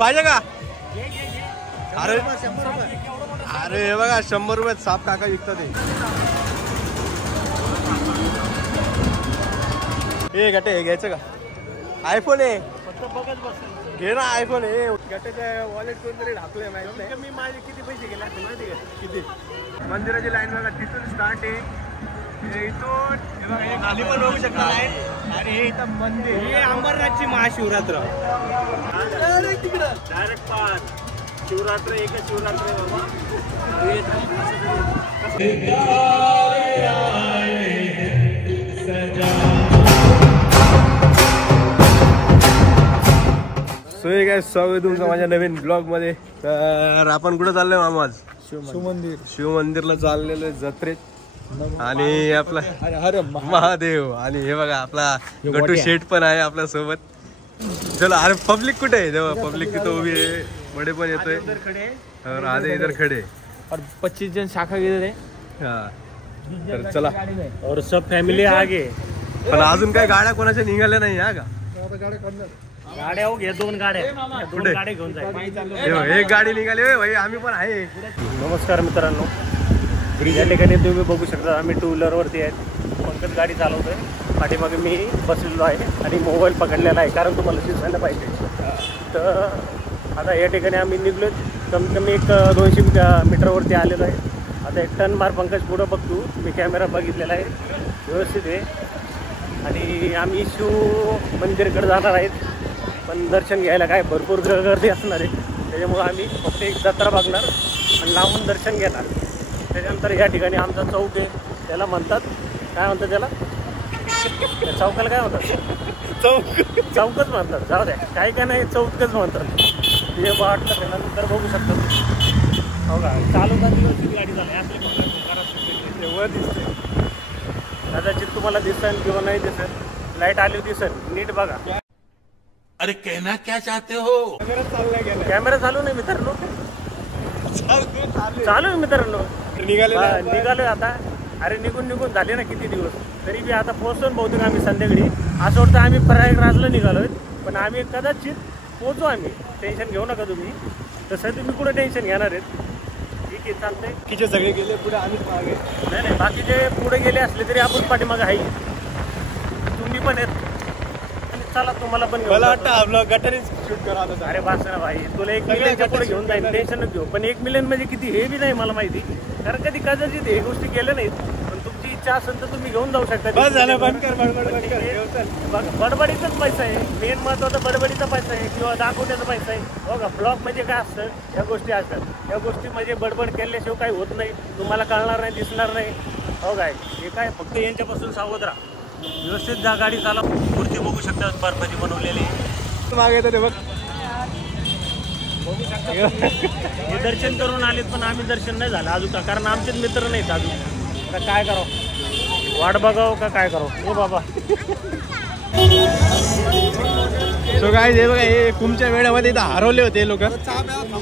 पाहिजे का? अरे अरे हे बघा 100 रुपयात साप काका विकतात हे गटे. हे घ्यायचं का? आयफोन आहे घे ना आयफोन आहे. गट्याच्या वॉलेट कोणतरी ढाकलंय माहित नाही. मी माझे किती पैसे गेले असते माहिती का? किती? मंदिराची लाईन बघा तिथून स्टार्ट आहे. इथून खाली पण बघू शकता लाईन. आणि हे इथं मंदिर हे अमरनाथची महाशिवरात्र डायरेक्ट पाच. शिवरात्र एकच शिवरात्र आहे बाबा. सो हे काय स्वागत तुमचं माझ्या नवीन ब्लॉग मध्ये. तर आपण कुठं चाललोय मामा आज? शिव मंदिरला चाललेलो जत्रेत. आणि आपला हर महादेव. आणि हे बघा आपला गट्टू शेठ पण आहे आपल्या सोबत. चला अरे पब्लिक कुठे आहे? तेव्हा पब्लिक तिथं उभी आहे. बडे पण येतोय. आधे इधर खडे और 25 जन शाखा इधर है. हाँ तर चला और सब फॅमिली आगे. पण अजून काय गाड्या कोणाच्या निघाल्या नाही हा का? गाड्या हो घे. 2 गाड्या. 2 गाड्या घेऊन जाईल. एक गाडी निघाली भाई. आम्ही पण आहे. नमस्कार मित्रांनो. या ठिकाणी तुम्ही बघू शकता आम्ही 2 व्हीलर वरती आहेत. पंकज गाडी चालवतोय. पाठीमागे मी बसलेलो आहे आणि मोबाईल पकडलेला आहे कारण तुम्हाला दिसायला पाहिजे. तर आता या ठिकाणी आम्ही निघलो. कमीत कमी एक 200 मीटरवरती आलेलो आहे. आता एक टन मार पंकज पुढं बघतो. मी कॅमेरा बघितलेला आहे व्यवस्थित आहे. आणि आम्ही शिव मंदिरकडे जाणार आहेत. पण दर्शन घ्यायला काय भरपूर गर्दी असणार आहे. त्याच्यामुळं आम्ही फक्त एक जत्रा बघणार आणि लांबून दर्शन घेणार. त्याच्यानंतर या ठिकाणी आमचा चौक आहे. त्याला म्हणतात काय म्हणतात त्याला? चौकाला काय म्हणतात? चौकच म्हणतात. जाऊ द्या काय काय नाही चौकच म्हणतात. हे वाटतं त्यानंतर बघू शकतात. हो का चालवतात व्यवस्थित गाडी झाली असले वर दिसते. कदाचित तुम्हाला दिसेल किंवा नाही दिसेल. लाईट आली दिसेल नीट बघा. अरे कहना क्या चाहते हो? कॅमेरा चालू नाही मित्रांनो. चालू आहे मित्रांनो. निघालोय आता. अरे निघून झाले ना किती दिवस. तरी बी आता पोहोचतो बहुतेक आम्ही संध्याकाळी. असं वाटतं आम्ही प्रयागराजला निघालोय. पण आम्ही कदाचित पोहोचू. आम्ही टेन्शन घेऊ नका तुम्ही. तसं तुम्ही कुठं टेन्शन घेणार आहेत. ठीक आहे चालतंय. बाकीचे सगळे गेले पुढे आम्हीच मागे. नाही बाकीचे पुढे गेले असले तरी आपण पाठीमागे आहे. तुम्ही पण आहेत. चला तुम्हाला पण मला वाटतं आपलं गटारीच शूट करा. अरे बस ना भाई. तुला 1 मिलियनच्या पुढे घेऊन जाईल. टेन्शन घेऊ. पण 1 मिलियन म्हणजे किती हे बी नाही मला माहिती. कारण कधी कदाचित हे गोष्टी केल्या नाहीत. पण तुमची इच्छा असेल तर तुम्ही घेऊन जाऊ शकता. बस झालं बंद कर. बडबडीचाच पैसा आहे. मेन महत्वाचा बडबडीचा पैसा आहे किंवा दाखवण्याचा पैसा आहे. हो का ब्लॉग म्हणजे काय असतं या गोष्टी असतात. या गोष्टी म्हणजे बडबड केल्याशिवाय काही होत नाही. तुम्हाला कळणार नाही दिसणार नाही. हो काय हे काय फक्त यांच्यापासून सावध राहा. व्यवस्थित जा गाडी चालव. मूर्ती बघू शकता बर्फाची बनवलेली. मागे येतं ते बघ. बघू शकता हे दर्शन करून आलेत. पण आम्ही दर्शन नाही झालं अजून का कारण आमचेच मित्र नाहीत अजून. तर काय करावं वाट बघावं का काय करावं. हो बाबा. सो काय हे बघा हे कुंभच्या वेळामध्ये इथं हरवले होते लोक.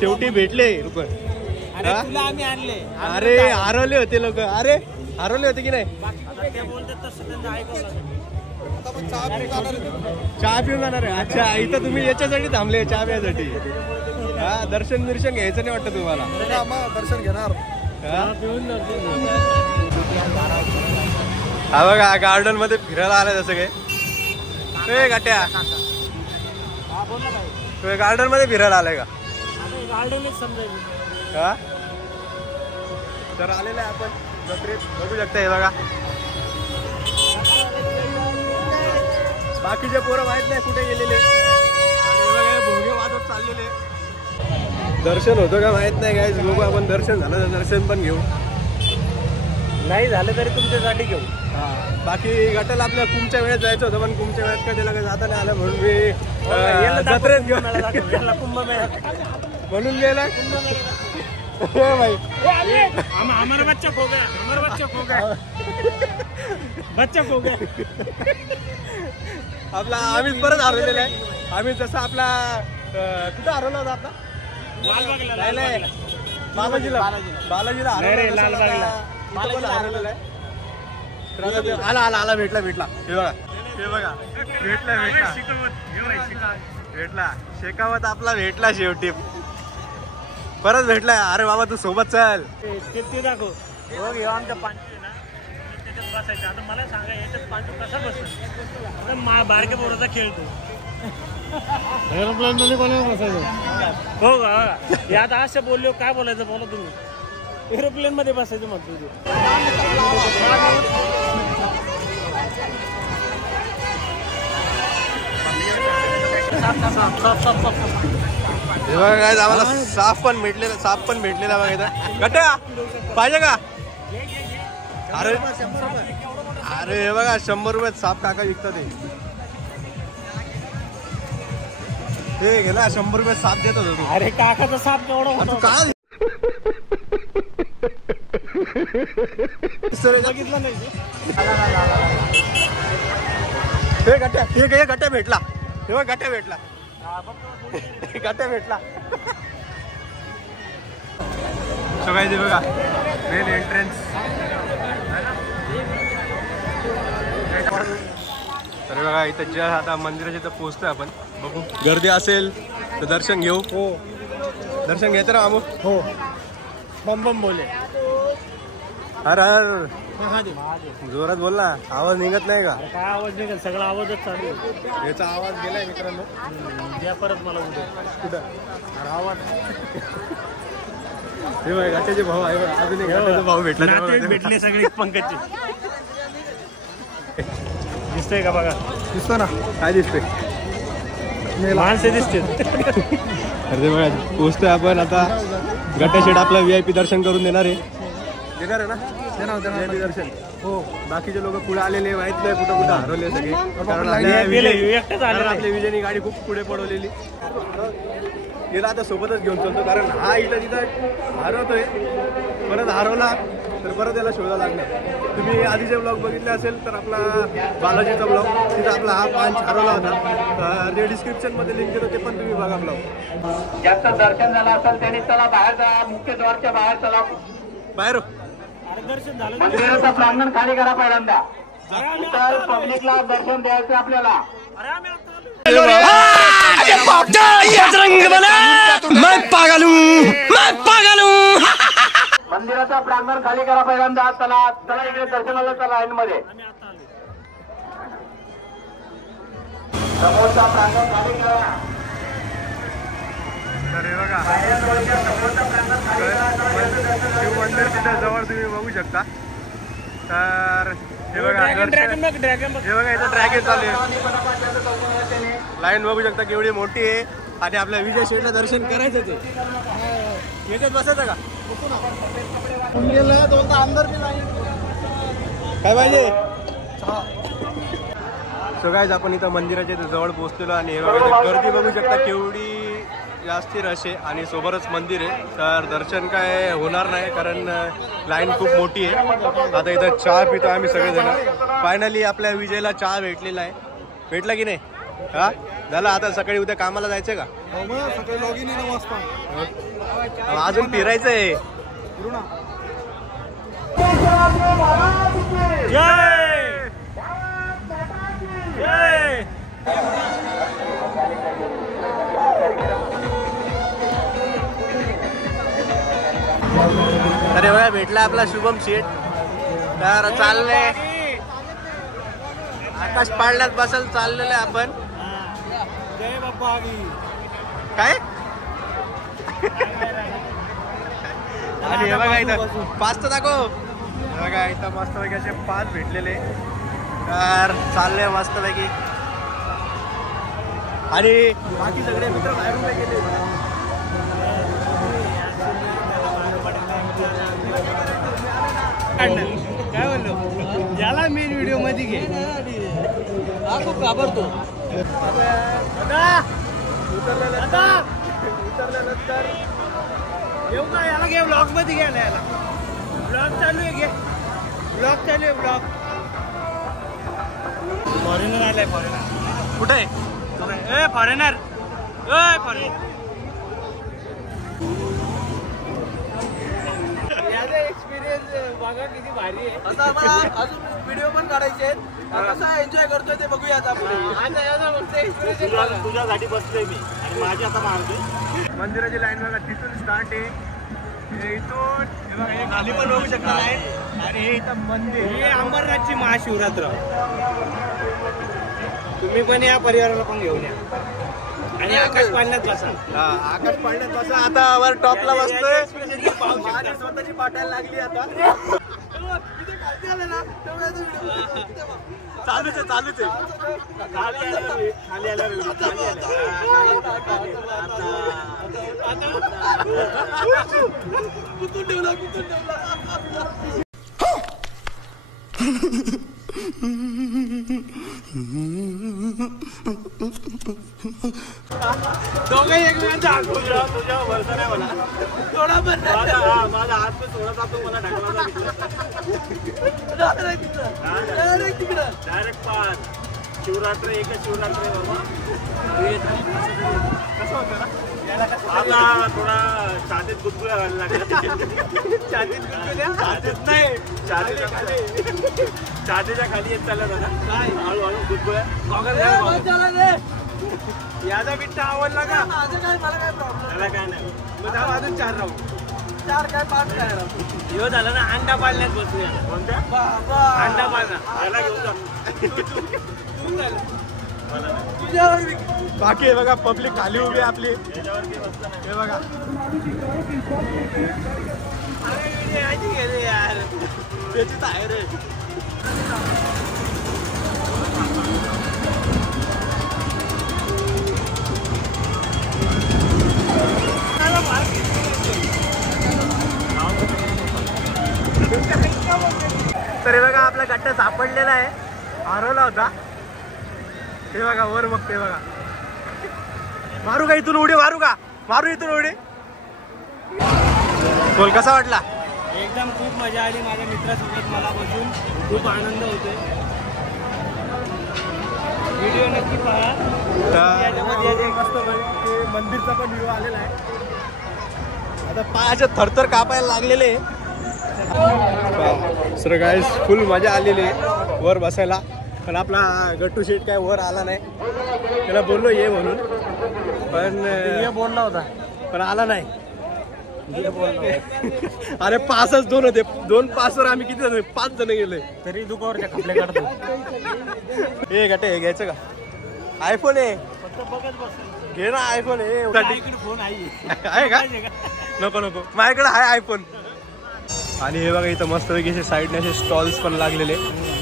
शेवटी भेटले लोक. आम्ही आणले. अरे हरवले होते लोक. अरे हरवले होते की नाही? ते बोलतात तसं त्यांचं ऐकवलं. चहा पिऊन जाणार आहे. अच्छा इथं तुम्ही याच्यासाठी थांबले चहा प्यायसाठी. हा दर्शन घ्यायचं नाही वाटतं तुम्हाला? दर्शन घेणार. हा बघा गार्डन मध्ये फिरायला आलाय जसं काय गाट्या. तुम्ही गार्डन मध्ये फिरायला आलाय का? गार्डनच समजायचं. हा तर आलेलं आहे आपण जत्रेत. बघू शकता हे बघा. बाकीचे पोरं माहित नाही कुठे गेलेले. भोगे वाजत चाललेले. दर्शन होतं का माहित नाही काय. बघू आपण दर्शन झालं तर दर्शन पण घेऊ. नाही झालं तरी तुमच्यासाठी घेऊ. बाकी गटाला आपल्या कुंभच्या वेळेत जायचं होतं. पण कुंभच्या वेळेत कधी लगेच जाता नाही आलं म्हणून मी जत्रेत घेऊन कुंभमेळा म्हणून गेला. भाई हमारा बच्चा खो गया. बच्चा खो गया. आपला आम्हीच परत हरवलेला आहे. आम्ही जसं आपला कुठं हरवला होता आपला बालाजीला हरवलेला आहे. आला भेटला. हे बघा भेटला. शेकावत आपला भेटला शेवटी, परत भेटलाय. अरे बाबा तू सोबत चल. ते दाखव. हो घेऊ आमच्या पांचू ना त्याच्यात बसायचं. आता मला सांगा याच्यात पांचू कसा बसतो? बारक्या पोराचा खेळतो. एरोप्लेन मध्ये कोणी बसायचं? हो का? हे आता असं बोललो काय बोलायचं बोला तुम्ही. एरोप्लेन मध्ये बसायचं म्हणतो तू. काय आम्हाला साप पण भेटलेला बघा इथं. गट्ट्या पाहिजे का? अरे अरे हे बघा 100 रुपयात साप काका विकतात. ते घे ना 100 रुपयात साप देत होतो तू. अरे काकाचा साप केवढा होता काय बघितलं नाही? हे गट्ट्या, हे गट्ट्या भेटला. हे बघ गट्ट्या भेटला. गट्ट्या भेटला. सगळ्याचे बघा मेन एंट्रन्स. तर बघा इथं ज्या आता मंदिराच्या इथं पोहोचतोय आपण. बघू गर्दी असेल तर दर्शन घेऊ. हो दर्शन घ्यायचं ना मामू. हो बम बम बोले. हर हर जोरात बोल ना, आवाज निघत नाही का? काय आवाज निघेल? सगळा आवाजच चालू आहे. याचा आवाज गेलाय मित्रांनो. द्या परत मला उद्या. कुठं आवाज? हे बघ गाठ्याचे भाऊ आहे. अजून एक गाठ्याचा भाऊ भेटला. भेटले सगळे पंकजचे. दिसतंय का बघा? दिसतो ना. काय दिसतंय? माणसे दिसते. अरे बघा पोहोचतोय आपण आता. गट्टा शेड आपला VIP दर्शन करून देणार आहे. देणार आहे ना? VIP दर्शन. हो बाकीचे लोक पुढे आलेले माहित नाही कुठं कुठं हरवले सगळे. कारण आपल्या विजयनी गाडी खूप पुढे पडवलेली. याला आता सोबतच घेऊन चालतो कारण हा इथं तिथं हरवतोय. परत हरवला तर परत याला शोधा लागणार. तुम्ही आधीचे ब्लॉग बघितले असेल तर आपला बालाजीचा ब्लॉग, तिथं आपला हा पांच हरवला होता. ते डिस्क्रिप्शन मध्ये लिंक देतो, ते पण तुम्ही बघा ब्लॉग. जास्त दर्शन झालं असेल त्याने चला बाहेर जा. मुख्य द्वारच्या बाहेर चला. बाहेर दर्शन झालं. मंदिराचं प्रांगण खाली करा पहिल्यांदा. तर पब्लिकला दर्शन द्यायचं आपल्याला. मंदिराचं प्रांगण खाली करा पहिल्यांदा. चला चला इकडे दर्शनाला चला लाईन मध्ये. समोरचा प्रांगण खाली करा. शिव मंदिर तिथे जवळ तुम्ही बघू शकता. तर हे बघा हे बघा इथं ड्रॅगन चालू आहे. लाईन बघू शकता केवढी मोठी आहे. आणि आपल्या विजय शेठला दर्शन करायचंच आहे. याच्यात बसायचं का? काय पाहिजे? सो गाईज आपण इथं मंदिराच्या जवळ पोहोचलेलो आणि हे बघा गर्दी बघू शकता केवढी जास्ती रश आहे. आणि सोबतच मंदिर आहे. तर दर्शन काय होणार नाही कारण लाईन खूप मोठी आहे. आता इथं चहा पितो आम्ही सगळेजण. फायनली आपल्या विजयला चहा भेटलेला आहे. भेटला की नाही? हा झालं. आता सकाळी उद्या कामाला जायचं का? सकाळी लॉगिन आहे 9 वाजता. अजून फिरायचंय. अरे बघा भेटला आपला शुभम शेठ. तर चाललंय आकाश पाळण्यात बसल चाललेलं आहे आपण. काय? आणि हे बघा इथं पाच तर दाखव. बघा इथं मस्तपैकी असे 5 भेटलेले. तर चाललंय मस्तपैकी. आणि बाकी सगळे मित्र बाहेरून गेले. काय बोललो याला मेन व्हिडिओ मध्ये घे. खूप घाबरतो. उतरल्यानंतर येऊ का? याला घे ब्लॉग मध्ये घ्या. याला ब्लॉग चालू आहे. घे ब्लॉग चालू आहे. ब्लॉग फॉरेनर आलाय. फॉरेनर कुठे आहे? ए फॉरेनर. ए फॉरेनर. याचा एक्सपिरियन्स बघा किती भारी आहे. आता आम्हाला अजून व्हिडिओ पण काढायचे आहेत. कसा एन्जॉय करतोय ते बघूया आपण. आता याचा फक्त एक्सपिरियन्स तुझ्यासाठी बसलोय मी. माझी आता मारते. मंदिराची लाईन बघा तिथून स्टार्ट आहे. इथून हे बघा, हे खाली पण बघू शकता लाईन. आणि हे इथं मंदिर, हे अंबरनाथची महाशिवरात्र. तुम्ही पण या, परिवाराला पण घेऊन या. आणि आकाश पाळण्यात बसा. आकाश पाळण्यात बसा. आता वर टॉपला बसतोय. माझी स्वतःची पाटायला लागली आता. चालूच आहे, चालूच आहे. खाली आल्यावर दोघे एकमेकांचा हात तुझ्या भरसा नाही मला. थोडा पण माझा हात पण थोडा जातो मला ढकला डायरेक्ट पाच. शिवरात्र एकच शिवरात्र आहे बाबा. कसं होतं ना, आता थोडा छातीत गुदगुल्या व्हायला लागला. छातीत गुदगुल्या? छातीत नाही, छातीच्या खाली येत चालला दादा. हळूहळू गुदगुल्या. याचा बिट्टा आवडला का? त्याला काय नाही. मग जाऊ अजून 4 राहू. 4 काय 5 काय राहू. ह्यो झाला ना अंडा पाळण्यात बसले. कोणत्या? अंडा पाळणा. त्याला घेऊन जा. बाकी आहे बघा, पब्लिक खाली उभी आहे आपली. हे बघा, यार त्याची आहे रे. तर हे बघा, आपला गट्टा सापडलेला आहे. हरवला होता. हे बघा वर बघते बघा. मारू का इथून उडी? मारू का? मारू इथून उडी? बोल, कसा वाटला? एकदम खूप मजा आली. माझ्या मित्रासोबत मला बसून खूप आनंद होतोय. व्हिडिओ नक्की पहा. मस्त मंदिरचा पण व्ह्यू आलेला आहे. आता पायाच्या थरथर कापायला लागलेले. सर गाईस, फुल मजा आलेली आहे वर बसायला. पण आपला गट्टू शेट काय वर आला नाही. त्याला बोललो ये म्हणून, पण बोलला होता पण आला नाही. अरे पासच 2 होते. 2 पासवर आम्ही किती जण? 5 जण गेलोय. तरी दुखावरच्या खपले काढतो. हे गटे, हे घ्यायचं का? आयफोन आहे, घे ना आयफोन. आहे फोन आहे का? नको नको, माझ्याकडे आहे आयफोन. आणि हे बघा, इथं मस्तपैकी साईडने असे स्टॉल्स पण लागलेले.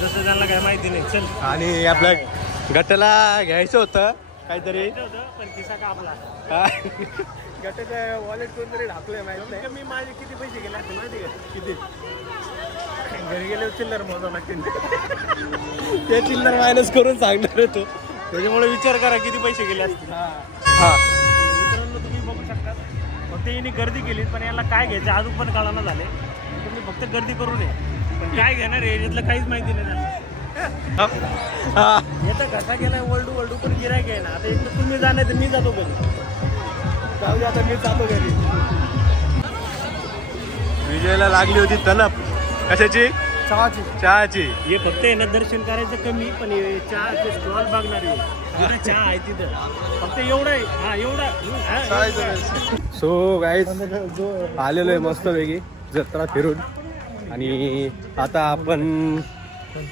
जसं त्यांना काय माहिती नाही. चल. आणि आपल्या गटाला घ्यायचं होतं काहीतरी, पण किस्सा का आपला गटाच्या वॉलेट कोणतरी ढाकलंय माहित नाही. मी माझे किती पैसे गेले असते माहिती का? किती? घरी गेले चिल्लर मोजा लागतील. ते चिल्लर मायनस करून सांगणार होतो. त्याच्यामुळे विचार करा किती पैसे गेले असतील. हा, मित्रांनो, तुम्ही बघू शकता. फक्त यांनी गर्दी केली, पण याला काय घ्यायचं अजून पण कळाना झाले. तुम्ही फक्त गर्दी करू नये. पण काय घेणार आहे याच्यातलं काहीच माहिती नाही त्यांना. याचा घसा गेलाय वळडू पण गिरायक आहे ना. आता इथं तुम्ही जाणार तर मी जातो घरी. जाऊ दे, आता मी जातो घरी. विजयला लागली होती तलप. कशाची? चहाची. हे फक्त आहे ना दर्शन करायचं कमी, पण चहाचे स्टॉल बघणार आहे. चहा आहे तिथं. फक्त एवढं आहे. हा एवढा. सो गाईज, आलेलो आहे मस्त पैकी जत्रा फिरून. आणि आता आपण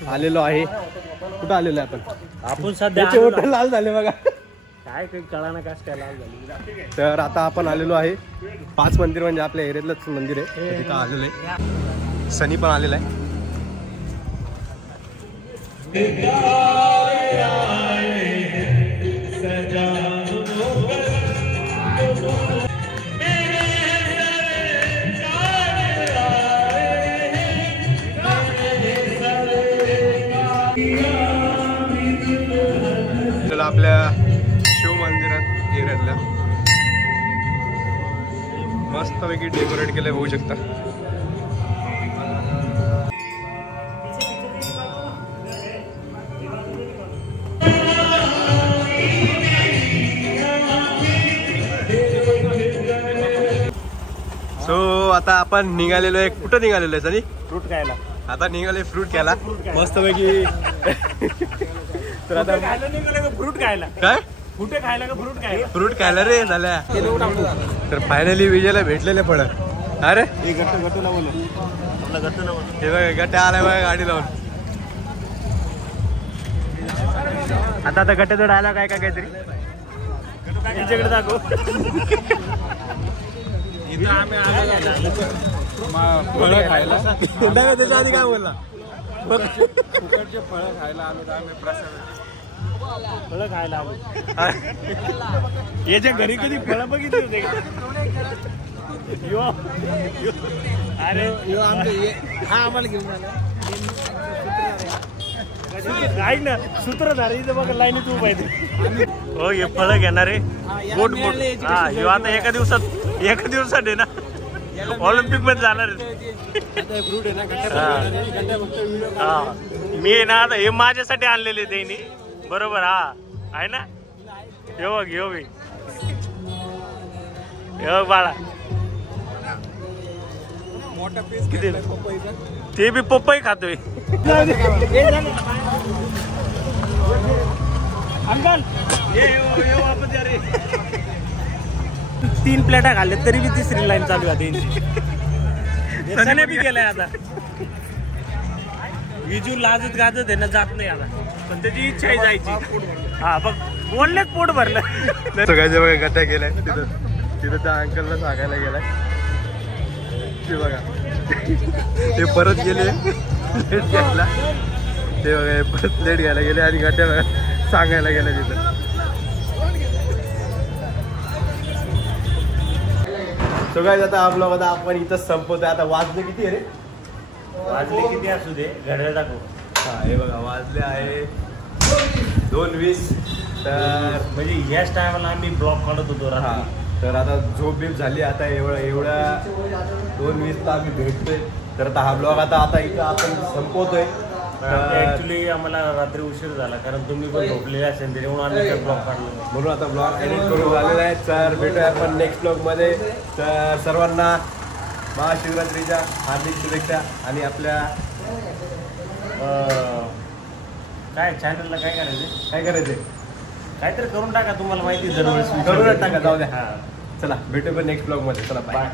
आलेलो आहे, कुठं आलेलो आहे आपण सध्या हॉटेल लाल झाले बघा. काय काही कळाना कास काय लाल झाली. तर आता आपण आलेलो आहे 5 मंदिर, म्हणजे आपल्या एरियातलंच मंदिर आहे. तिथं आलेलो आहे. सनी पण आलेला आहे. आपल्या शिव मंदिरात एरियातल्या मस्तपैकी डेकोरेट केलंय, बघू शकता. सो आता आपण निघालेलो आहे. कुठं निघालेलो आहे सनी? फ्रूट खायला. आता निघाले फ्रूट खायला मस्तपैकी. तर आता फ्रूट खायला. काय फुटे खायला का फ्रूट खायला? फ्रूट खायला रे झाल्या. तर फायनली विजयला भेटलेले फळ. अरे हे बघा गट्ट्या आलाय बघा गाडी लावून. आता गट्ट्याजवळ आला काय का काहीतरी त्यांच्याकडे दाखव. फळं खायला त्याच्या आधी काय बोलला? फुकटचे फळं खायला आलो तर आम्ही प्रसाद फळं खायला आलो. याच्या घरी कधी फळं बघितली होते का? अरे हा आम्हाला घेऊन आला. ऐक ना सूत्रधार इथं बघा लाईनीत उभा आहे. हो हे फळं घेणारे मोठ मोठ. हा ह्यो आता एका दिवसात आहे ना ऑलिम्पिक मध्ये जाणार आहे. हा मी ना आता हे माझ्यासाठी आणलेले त्यांनी बरोबर. हा आहे ना. हे बघ बाळा मोठा पीस किती ते बी पपई खातोय. अंकल रे 3 प्लेटा खाल्ल्या तरी बी तिसरी लाईन चालू आहे त्यांची. बी गेलाय आता. विजू लाजत गाजत आहे ना जात नाही आता पण त्याची इच्छा आहे जायची. हा बघ बोललेच पोट भरलं. सगळ्याच्या बघा गट्ट्या गेलाय तिथं त्या अंकलला सांगायला गेलाय. ते बघा ते परत गेले लेट घ्यायला. ते बघा परत लेट घ्यायला गेले आणि गट्ट्या बघा सांगायला गेल्या तिथं. सगळ्यात आता आपलं आता आपण इथं संपवतोय. आता वाजले किती आहे रे? वाजले किती असू दे घड्याळ दाखव. हा हे बघा वाजले आहे 2:20. तर म्हणजे याच टायमाला आम्ही ब्लॉक काढत होतो. हा तर आता झोप बीप झाली. आता एवढ्या 2:20 आम्ही भेटतोय. तर आता हा ब्लॉग आता इथं आपण संपवतोय. ऍक्च्युली आम्हाला रात्री उशीर झाला कारण तुम्ही पण झोपलेले असेल त्याच्यामुळे आम्ही काही ब्लॉग काढलो म्हणून आता ब्लॉग एडिट करून झालेला आहे. तर भेटूया आपण नेक्स्ट ब्लॉगमध्ये. तर सर्वांना महाशिवरात्रीच्या हार्दिक शुभेच्छा. आणि आपल्या काय चॅनलला काय करायचं काय काहीतरी करून टाका. तुम्हाला माहिती दरवेळेस करूनच टाका. जाऊ द्या. हा चला भेटू पण नेक्स्ट ब्लॉगमध्ये. चला बाय.